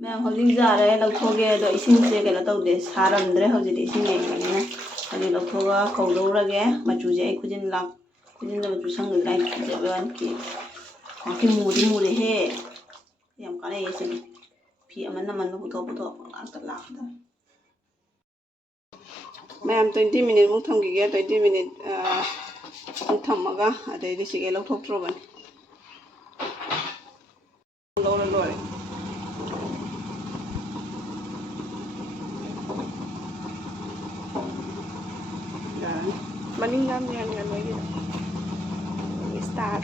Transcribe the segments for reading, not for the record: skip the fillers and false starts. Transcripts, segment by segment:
मैं हौजिक जारे लौथोगे अदो इसिंग से केला तौदे सारमद्रे हौजिक इसिंग लेंगनिना हौजिक लौथोगा खौदौरगे मचुजे आई खुजिन लाक खुजिन दा मचु संगद्रा आई जेबन की मुदी मुदी हे याम काने येसिन फी अमन मन पुथो लाक लाकदा मैं 20 मिनट मुक थमगिगे 20 मिनट मुक थमगा अदे दिसिगे लौथोक्ट्रोबन लौर लोरे Meninggal dengan lagi star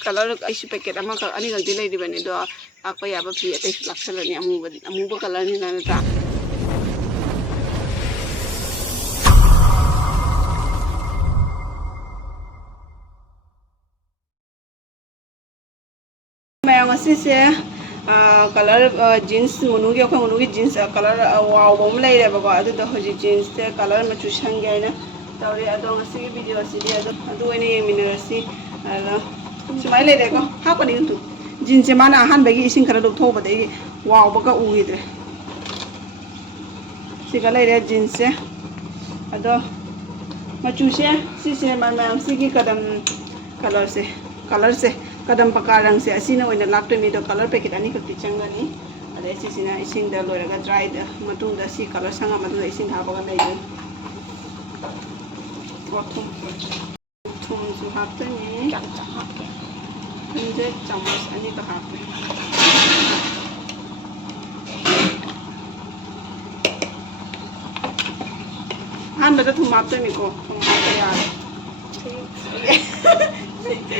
kalau isi paket ama kalau ani ganti lagi di bani doa apa ya apa beli atas laksalani amu kalau ni nana मैं मसी से कलर जीन्स मुनुगी अखोई मुनुगी जीन्स कलर वाव बम लेरेबको अदुदो हजि जीन्स से कलर मचु संगे आइना तौरे अदो ngasi वीडियो सिदि अदो ओइना येमिनरसि सुमाय लेरेको हापनि उतु जीन्स से माना अहानबगी इसिंग खरा लौथोबदे वावबगा उगिद्रे सिगा लेरे जीन्स से अदो मचु से सिसे मैम सिगी कदम कलर से कदम पका रंग से असीना ओइना लाक्तोनी दो कलर पैकेट अनि खक्ति चंगनी अदे सिसिना इसिंग द लोरगा ड्राई द मतुंग द सी कलर संगा मदु इसिंग हापगा लेगे थुम सु हापतनी इंजे चम्मच अनि का हापे हान बदा थुम हापतनी को थुम हापे यार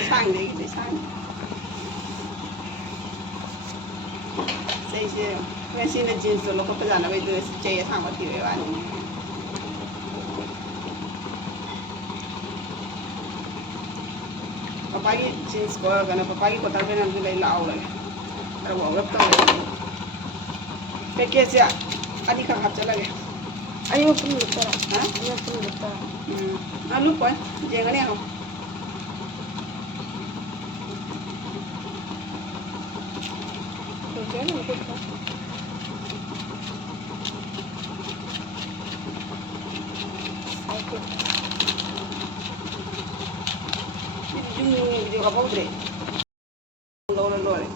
sang đi sang xây cái xin là jeans rồi nó có phải là nó bây giờ chơi thằng có thể vậy bạn papa cái jeans có cái nó papa cái có tao bên làm cái lão rồi tao bảo gấp tao cái kia chứ anh đi khang hấp cho lại anh mau pun lupa hả anh mau pun lupa anh lúc quay chơi cái này không Jangan lupa. Oke. Video apa udah? Lore.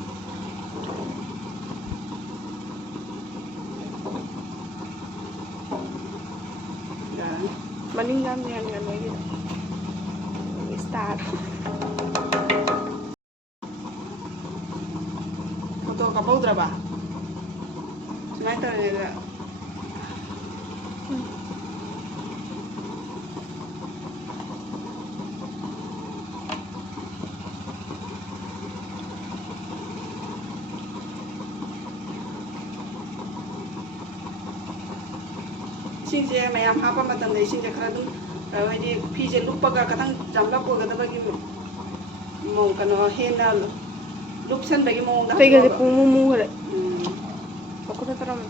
Meninggal dengan lagi star. Foto kapal berapa? Semeter ya. Singse mayam hapa matam dei singse khara dum hadi phije lupaga kathang jamla poga da bagi mong kano hena lupsan bagi mong da Pega de pumu gre aku tak tahu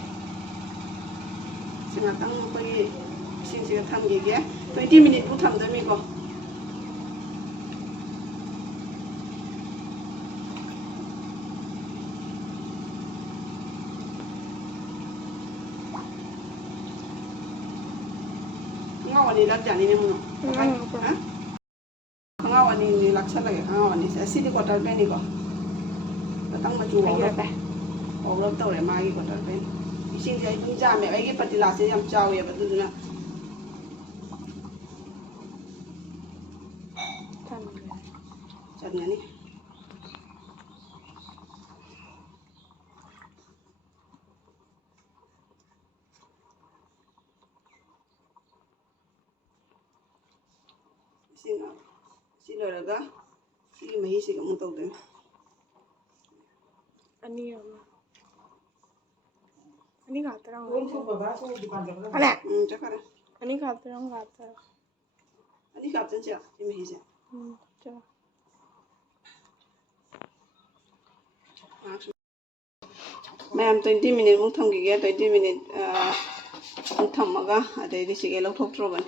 singatang bagi singse tham ge ge 20 minute pu tham da mi ko Khongrau ani lak jani ne mu ha Khongrau ani lak sat lage Khongrau ani se sidi quarter pen ni ko batang ma chu wa ba o lo tau le ma gi quarter pen ising se dum ja me ai gi patila se yam chaw ye ba du na chan ngani si loraga si mahi si kamu tau de Ani kata orang. Ana. Cakap. Ani kata orang kata. Ani kata je, ini mahi je. Cakap. Ma'am 20 minute muk thomgige 20 minute muk thamaga adai disige lawthoktroban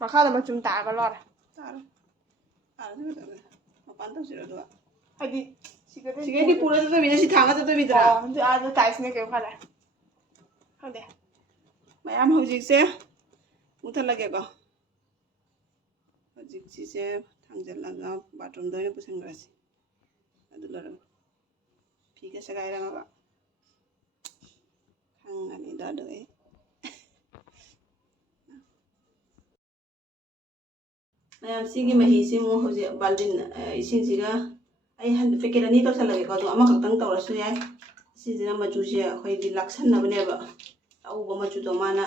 Mà khá là mà chúng ta có lọt. ꯃꯄꯥꯟ ꯇꯧꯁꯤꯔꯣ ꯑꯗꯨꯒ ꯍꯥꯏꯗꯤ ꯁꯤꯒꯩꯗꯤ ꯄꯨꯔ ꯆꯠꯇꯣꯏꯅꯤꯅ ꯁꯤ ꯊꯥꯡꯒ ꯆꯠꯇꯣꯏꯅꯤꯗꯅ ꯑꯗꯨ ꯇꯥꯏꯁꯅꯦ ꯀꯩꯝ ꯈꯜꯂꯦ ꯈꯪꯗꯦ ꯃꯌꯥꯝ ꯍꯧꯖꯤꯛꯁꯦ ꯃꯨꯊꯠꯂꯒꯦꯀꯣ ꯍꯧꯖꯤꯛ ꯁꯤꯁꯦ ꯊꯥꯡꯖꯜꯂꯒ ꯕꯥꯊꯔꯨꯝꯗ ꯑꯣꯏꯅ ꯄꯨꯁꯤꯟꯈ꯭ꯔꯁꯤ ꯑꯗꯨ ꯂꯣꯏꯔꯒ ꯐꯤꯒ ꯁꯦꯒꯥꯏꯔꯝꯃꯕ ꯈꯪꯉꯅꯤꯗ ꯑꯗꯨ ꯑꯩ ꯃꯌꯥꯝ ꯁꯤꯒꯤ ꯃꯍꯤꯁꯤ ꯑꯃꯨꯛ ꯍꯧꯖꯤꯛ ꯕꯥꯜꯇꯤꯟ ꯏꯁꯤꯡꯁꯤꯒ ꯑꯩ ꯄꯦꯀꯦꯠ 2 ꯇꯧꯁꯜꯂꯒꯦꯀꯣ ꯑꯗꯣ ꯑꯃꯈꯛꯇꯪ ꯇꯧꯔꯁꯨ ꯌꯥꯏ ꯁꯤꯁꯤꯅ ꯃꯆꯨꯁꯦ ꯑꯩꯈꯣꯏꯗꯤ ꯂꯥꯛꯁꯟꯅꯕꯅꯦꯕ ꯑꯎꯕ ꯃꯆꯨꯗꯣ ꯃꯥꯅ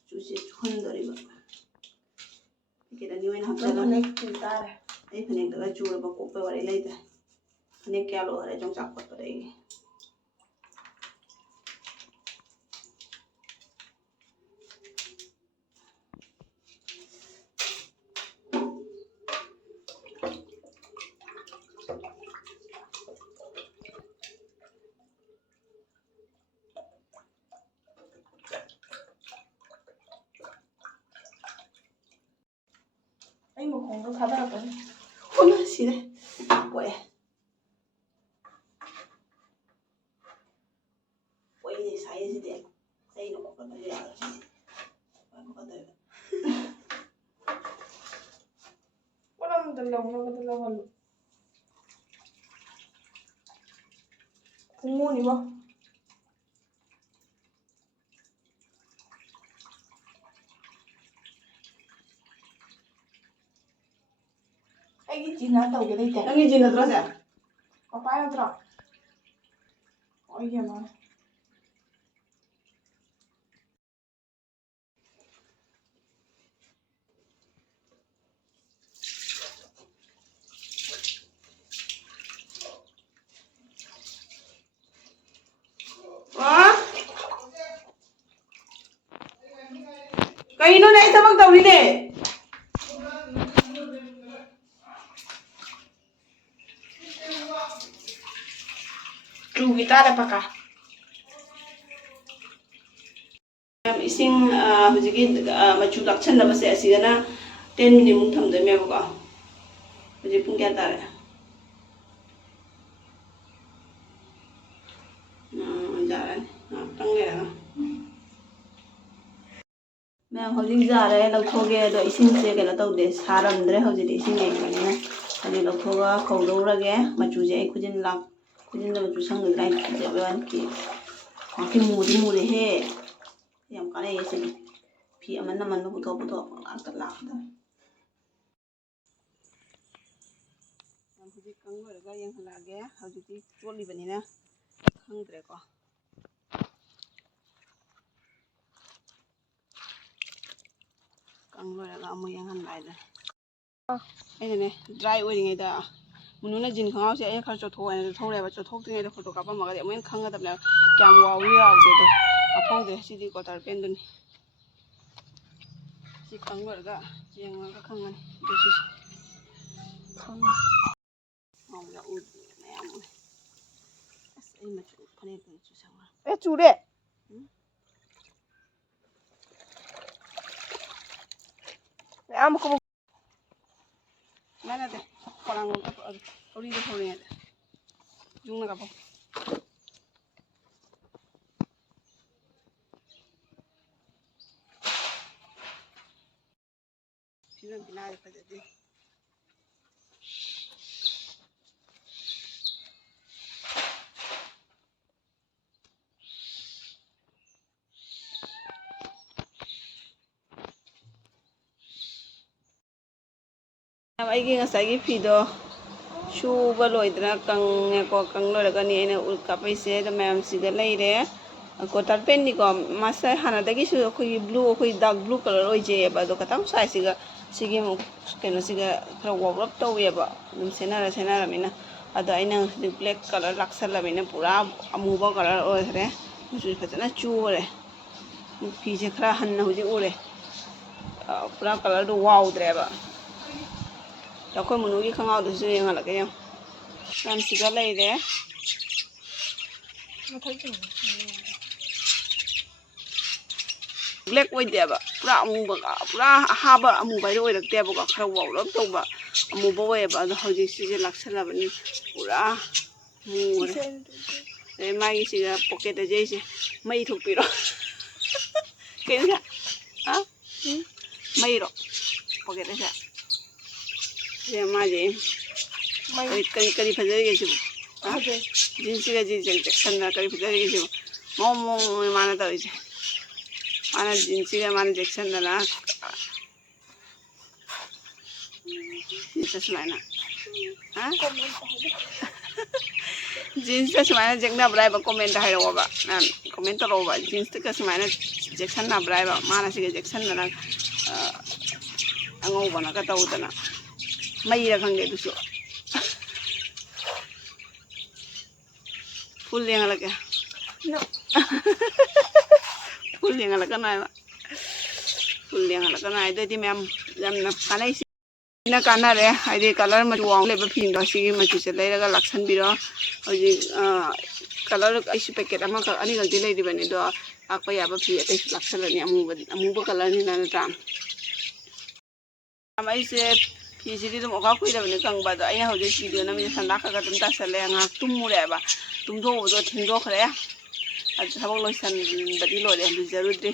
ꯃꯆꯨꯁꯦ ꯆꯨꯍꯟꯗꯣꯔꯤꯕ ꯄꯦꯀꯦꯠ 2 ꯑꯣꯏꯅ ꯍꯥꯞꯆꯜꯂꯒ ꯑꯩ ꯐꯅꯦꯛꯇꯒ ꯆꯨꯔꯕ ꯀꯣꯛꯄꯩ ꯋꯥꯔꯤ ꯂꯩꯇ꯭ꯔꯦ ꯐꯅꯦꯛ ꯀꯌꯥ ꯂꯣꯏꯔꯦ ꯌꯣꯡꯆꯥꯛ ꯈꯣꯠꯄꯗ ꯑꯩꯒꯤ ꯑꯩ ꯃꯈꯣꯡꯗꯣ ꯊꯥꯗꯔꯛꯀꯅꯤ ꯑꯣꯅ ꯁꯤꯔꯦ ꯄꯣꯛꯑꯦ ꯄꯣꯛꯏꯅꯦ ꯁꯥꯏꯁꯤꯗꯤ ꯑꯩꯅ ꯈꯣꯠꯄꯗ ꯌꯥꯔꯣꯏ ꯄꯣꯠ ꯂꯧꯅꯕꯗ ꯂꯧꯍꯜꯂꯨ ꯈꯣꯡꯉꯨꯅꯤꯕꯣ ꯑꯩꯒꯤ ꯖꯤꯟꯅ ꯇꯧꯒꯦ ꯂꯩꯇꯦ ꯅꯪꯒꯤ ꯖꯤꯟ ꯅꯠꯇ꯭ꯔꯣ ꯁꯦ ꯄꯄꯥ ꯅꯠꯇ꯭ꯔꯣ ꯑꯩꯒꯤ ꯑꯃ ꯀꯩꯅꯣꯅꯦ ꯑꯩ ꯊꯕꯛ ꯇꯧꯔꯤꯅꯦ ꯆꯨꯒꯤ ꯇꯥꯔꯦ ꯄꯀꯥ ꯏꯁꯤꯡ ꯍꯧꯖꯤꯛꯀꯤ ꯃꯆꯨ ꯂꯥꯛꯁꯟꯅꯕꯁꯦ ꯑꯁꯤꯒꯅ 10 ꯃꯤꯅꯤꯠꯃꯨꯛ ꯊꯝꯗꯣꯏꯅꯦꯕꯀꯣ ꯍꯧꯖꯤꯛ ꯄꯨꯡ ꯀꯌꯥ ꯇꯥꯔꯦ ꯌꯥꯔꯅꯤ ꯉꯥꯏꯍꯥꯛꯇꯪ ꯂꯩꯔꯒ ꯃꯌꯥꯝ ꯍꯧꯖꯤꯛ ꯌꯥꯔꯦ ꯂꯧꯊꯣꯛꯑꯒꯦ ꯑꯗꯣ ꯏꯁꯤꯡꯁꯦ ꯀꯩꯅꯣ ꯇꯧꯗꯦ ꯁꯥꯔꯝꯗ꯭ꯔꯦ ꯍꯧꯖꯤꯛꯇꯤ ꯏꯁꯤꯡ ꯂꯩꯕꯅꯤꯅ ꯍꯧꯖꯤꯛ ꯂꯧꯊꯣꯛꯑꯒ ꯀꯧꯗꯧꯔꯒꯦ ꯃꯆꯨꯁꯦ ꯑꯩ ꯈꯨꯖꯤꯟꯗ ꯃꯆꯨ ꯁꯪꯒꯗ꯭ꯔꯥ ꯍꯥꯏꯅ ꯀꯤꯖꯕꯒꯤ ꯉꯥꯛꯇꯤ ꯃꯨꯗꯤ ꯃꯨꯔꯦꯍꯦ ꯌꯥꯝ ꯀꯥꯟꯅꯩꯌꯦ ꯁꯤꯗꯤ ꯐꯤ ꯑꯃꯟ ꯑꯃꯟꯕ ꯄꯨꯊꯣꯛ ꯉꯥꯛꯇ ꯂꯥꯛꯀꯗꯕꯅꯤ ꯍꯧꯖꯤꯛ ꯀꯪ ꯂꯣꯏꯔꯒ ꯌꯦꯡꯍꯜꯂꯛꯑꯒꯦ ꯍꯧꯖꯤꯛꯇꯤ ꯆꯣꯠꯂꯤꯕꯅꯤꯅ ꯈꯪꯗ꯭ꯔꯦꯀꯣ ꯀꯪ ꯂꯣꯏꯔꯒ ꯑꯃꯨꯛ ꯌꯦꯡꯍꯟꯕ ꯍꯥꯏꯗꯅ ꯑꯩꯅꯅꯦ ꯗ꯭ꯔꯥꯏ ꯑꯣꯏꯔꯤꯉꯩꯗ ꯃꯨꯅꯨꯅ ꯖꯤꯟ ꯈꯣꯡꯒ꯭ꯔꯥꯎꯁꯦ ꯑꯩꯅ ꯈꯔ ꯆꯣꯠꯊꯣꯛꯑꯦꯅ ꯆꯣꯠꯊꯣꯛꯎꯔꯦꯕ ꯆꯣꯠꯊꯣꯛꯇ꯭ꯔꯤꯉꯩꯗ ꯐꯣꯇꯣ ꯀꯥꯞꯄꯝꯃꯒꯗꯤ ꯑꯃꯨꯛ ꯍꯦꯟꯅ ꯈꯪꯒꯗꯕꯅꯦꯕ ꯀꯌꯥꯝ ꯋꯥꯎꯏ ꯋꯥꯎꯗꯦꯗꯣ ꯀꯥꯞꯍꯧꯗꯦ ꯁꯤꯗꯤ ꯀꯣꯇꯔ ꯄꯦꯟꯗꯨꯅꯤ ꯁꯤ ꯀꯪ ꯂꯣꯏꯔꯒ ꯌꯦꯡꯉꯒ ꯈꯪꯉꯅꯤ ꯑꯗꯨ ꯁꯤꯁꯦ ꯉꯧꯕꯗ ꯎꯗ꯭ꯔꯤ ꯃꯌꯥꯝ ꯎꯏ ꯑꯁ ꯑꯩ ꯃꯆꯨ ꯐꯅꯦꯛꯇ ꯃꯆꯨ ꯁꯪꯉ ꯑꯦ ꯆꯨꯔꯦ ꯃꯌꯥꯝ ꯅꯠꯇꯦ ꯈꯣꯡꯅꯥꯡ ꯊꯧꯔꯤꯗ ꯊꯧꯔꯤꯉꯩꯗ ꯌꯨꯡꯅ ꯀꯥꯞꯄꯣ ꯐꯤꯕꯝ ꯐꯤꯅꯥꯗꯤ ꯐꯖꯗꯦ ꯑꯩꯒꯤ ꯉꯁꯥꯏꯒꯤ ꯐꯤꯗꯣ ꯁꯨꯕ ꯂꯣꯏꯗꯅ ꯀꯪꯉꯦꯀꯣ ꯀꯪ ꯂꯣꯏꯔꯒꯅꯤ ꯑꯩꯅ ꯎꯜ ꯀꯥꯞꯄꯩꯁꯦ ꯑꯗꯣ ꯃꯌꯥꯝꯁꯤꯗ ꯂꯩꯔꯦ ꯀꯣꯇꯔ ꯄꯦꯟꯅꯤꯀꯣ ꯃꯥꯁꯦ ꯍꯥꯟꯅꯗꯒꯤꯁꯨ ꯑꯩꯈꯣꯏꯒꯤ ꯑꯩꯈꯣꯏ ꯗꯥꯔꯛ ꯕ꯭ꯂꯨ ꯀꯂꯔ ꯑꯣꯏꯖꯩꯑꯕ ꯑꯗꯣ ꯈꯤꯇꯪ ꯁꯥꯏꯖꯁꯤꯒ ꯁꯤꯒꯤ ꯑꯃꯨꯛ ꯀꯩꯅꯣꯁꯤꯒ ꯈꯔ ꯋꯥꯎꯔꯞ ꯇꯧꯋꯦꯕ ꯑꯗꯨꯝ ꯁꯦꯟꯅꯔꯃꯤꯅ ꯑꯗꯣ ꯑꯩꯅ ꯍꯧꯖꯤꯛ ꯕ꯭ꯂꯦꯛ ꯀꯂꯔ ꯂꯥꯛꯁꯜꯂꯃꯤꯅ ꯄꯨꯔꯥ ꯑꯃꯨꯕ ꯀꯂꯔ ꯑꯣꯏꯈ꯭ꯔꯦ ꯃꯆꯨ ꯐꯖꯅ ꯆꯨꯔꯦ ꯐꯤꯁꯦ ꯈꯔ ꯍꯟꯅ ꯍꯧꯖꯤꯛ ꯎꯔꯦ ꯄꯨꯔꯥ ꯀꯂꯔꯗꯣ ꯋꯥꯎꯗ꯭ꯔꯦꯕ ꯑꯩꯈꯣꯏ ꯃꯅꯨꯒꯤ ꯈꯣꯡꯒ꯭ꯔꯥꯎꯗꯨꯁꯨ ꯌꯦꯡꯍꯜꯂꯛꯀꯦ ꯌꯦꯡꯉꯣ ꯃꯌꯥꯝꯁꯤꯒ ꯂꯩꯔꯦ ꯃꯊꯛ black ꯑꯣꯏꯗꯦꯕ ꯄꯨꯔꯥ ꯑꯃꯨꯕ ꯄꯨꯔꯥ ꯑꯍꯥꯕ ꯑꯃꯨꯕ ꯍꯥꯏꯗꯣ ꯑꯣꯏꯔꯛꯇꯦꯕꯀꯣ ꯈꯔ ꯋꯥꯎꯔꯞ ꯇꯧꯕ ꯑꯃꯨꯕ ꯑꯣꯏꯌꯦꯕ ꯑꯗꯣ ꯍꯧꯖꯤꯛ ꯁꯤꯁꯦ ꯂꯥꯛꯁꯜꯂꯕꯅꯤ ꯄꯨꯔꯥ ꯃꯨꯔꯦ ꯑꯗꯩ ꯃꯥꯒꯤꯁꯤꯒ ꯄꯣꯀꯦꯠꯇꯁꯦ ꯑꯩꯁꯦ ꯃꯩ ꯊꯣꯛꯄꯤꯔꯣ ꯀꯩꯅꯣ ꯃꯩꯔꯣ ꯄꯣꯀꯦꯠꯇꯁꯦ ꯁꯦ ꯃꯥꯁꯦ kari fajari ke sibu, jinsi ka jinsi section na kari fajari ke sibu, mau mana tahu sih, mana jinsi ka mana section na lah, jinsi semana, jinsi semana jengna berai ba komen dah hero ba, komen tahu ba, jinsi ka semana section na berai ba, mana sih ka section na angau ba na kata udah na, mai ra kang itu so. Full yang lagi, no, full yang lagi na, full yang lagi na, itu di memang karena isi, ini karena deh, ada color macam warna lebih pindah sih, macam selai raga laksan biro, jadi color isi paket ama ani ganti lagi di mana itu, aku ya apa pilih itu laksan ni amu color ni nana tam, ama isi jadi tu muka aku itu bener kang batu, ayah harus video nama jadi sandak agak tentu selai yang aku tumur ya ba. तुम तो वो तो ठंडो खरे आज सब लोग सन बड़ी लोग हैं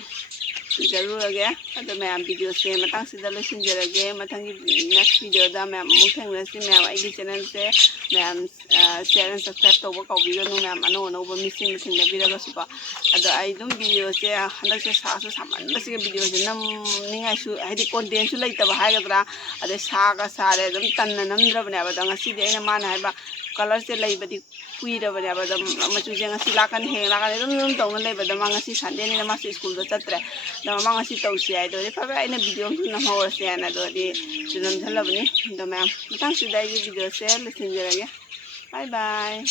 जरूर आ गया तो मैं आप वीडियो से मतंग से दलो सिंह जरगे मतंग की नेक्स्ट वीडियो दा मैं मुख्य रस्सी मैं आई चैनल से मैं शेयर एंड सब्सक्राइब तो वो कभी भी मैं अनो अनो वो मिसिंग मिसिंग नबी रगा सुपा अदो आई तुम वीडियो से हंड्रेड से सात सौ सामान बस के वीडियो से नम नहीं आई शू आई कंटेंट शू लाइट तब हाय कतरा अदे सागा सारे तुम तन्ना नम द्रबने अब तो अंगासी दे ना मान है बा कलर से लाई बदी कुईरबने अब तो मचुजे अंगासी लाकन है लाकन तुम तो लाई बदा अंगासी संडे ने मासी स्कूल तो चतरे तो अंगासी तौसी है तो फबे आई वीडियो नमहर से ना तो जुनम झलबनी तो मैं मतंग से वीडियो से लिसन जरगे बाय बाय।